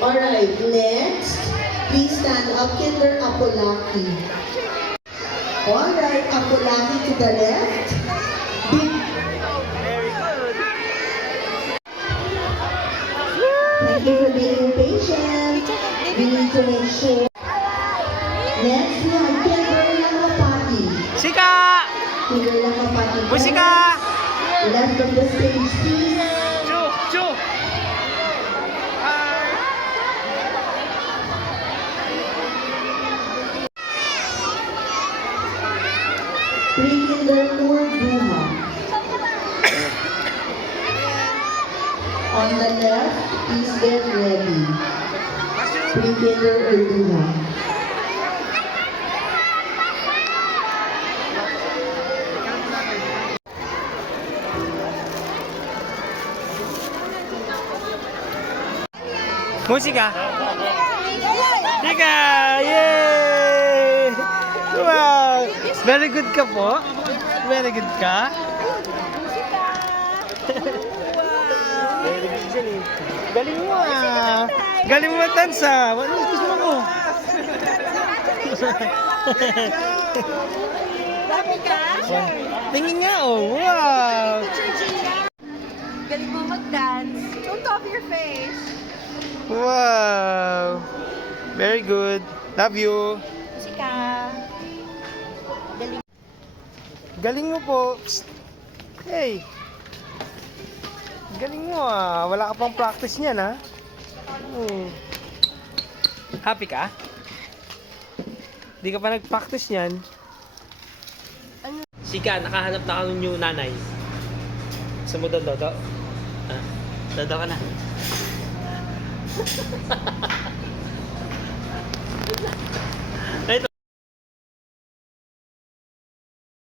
Alright, next, please stand up, Kinder Apolaki. Alright, Apolaki to the left. Big. Thank you for being patient. We need to make sure. Next, we have Kinder Lakapati. Sika! Kinder Lakapati. Musika! Left of the stage, please. Chu! Chu! Pre-Kinder Urduha. On the left, please get ready. Pre-Kinder Urduha. Musika! Sika! Yay! Wow! Very good ka po. Very good ka. Very good dyan eh. Galing mo ah. Galing mo tansa. Ano gusto mo? Dami ka? Tingin nga oh. Wow! Galing mo mag-dance. Don't top your face. Wow! Very good. Love you. Musika. Galing mo po. Psst. Hey. Galing mo ah. Wala ka pang practice niyan ah. Happy ka? Di ka pa nag-practice niyan. Sika, nakahanap na ka ng new nanay. Gusto mo doon, Dodo? Ah, Dodo ka na.